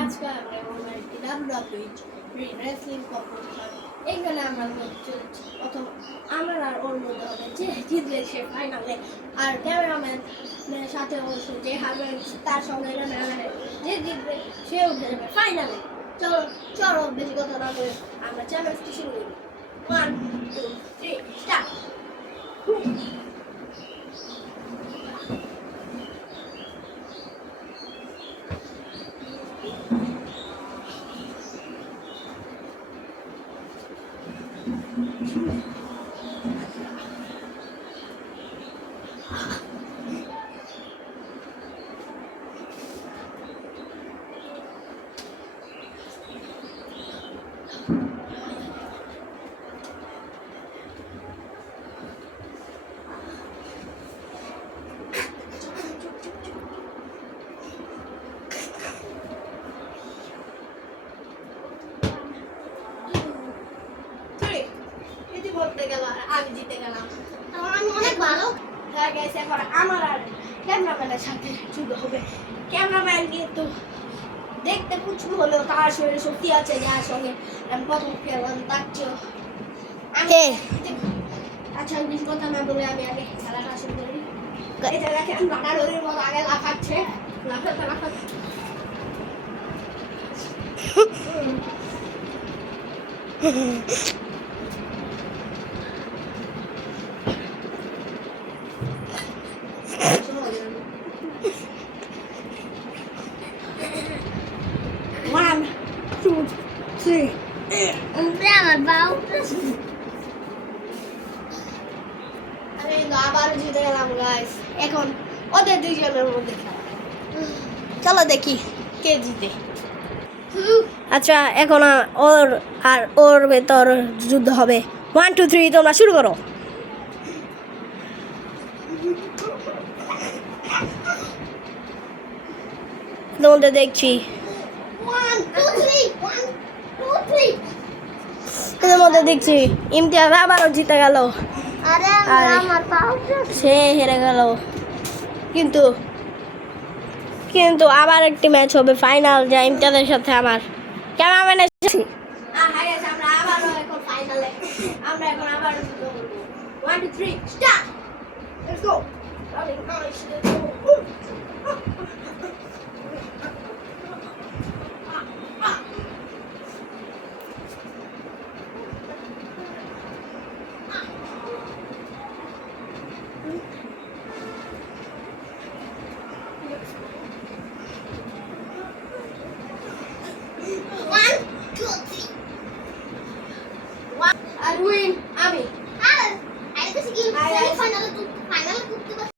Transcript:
আজকে আমরা একটি ডাব্লিউডাব্লিউই রেসলিং কম্পিটিশন এখানে আমরা চলছি। প্রথম আমার আর ওর মধ্যে হবে যে জিতবে সে ফাইনালে, আর ক্যামেরাম্যানের সাথে অবশ্য যে হারবে তার সঙ্গে ক্যামেরাম্যানের যে জিতবে সে উঠে যাবে ফাইনালে। চলো চলো বেশি কথা না বলে আমরা চ্যালেঞ্জটি শুরু করি। 1 2 3 স্টার্ট। বলতে গেল আমি জিতে গেলাম, আমি অনেক ভালো হয়ে গেছে। এখন আমার আর ক্যামেরাম্যানের সাথে যুদ্ধ হবে। ক্যামেরাম্যান কিন্তু দেখতে পুচকু হলেও তার শরীরে শক্তি আছে, যার সঙ্গে আমি প্রথম খেলাম তার চেয়েও। আচ্ছা বেশি কথা না বলে আমি আগে খেলাটা শুরু করি। এটা দেখেন বাটাডোরের মতো আগে লাফাচ্ছে, লাফাতে লাফাতে আবার জিতে গেলাম গাইস। এখন ওদের দুইজনের মধ্যে খেলা, চলো দেখি কে জিতে। আচ্ছা এখন ওর আর ওর ভেতর যুদ্ধ হবে। 1 2 3 তোমরা শুরু করো। তোমাদের দেখছি এদের মধ্যে দেখছি ইমতিয়াজ আবারও জিতে গেল, সে হেরে গেল। কিন্তু কিন্তু আবার একটি ম্যাচ হবে ফাইনাল, যা ইমতিয়াজের সাথে আমার ক্যামেরাম্যানের সাথে। আমরা আবারও এখন ফাইনালে, আমরা এখন আবার 1 2 3 start. Let's go. I win. Ami. I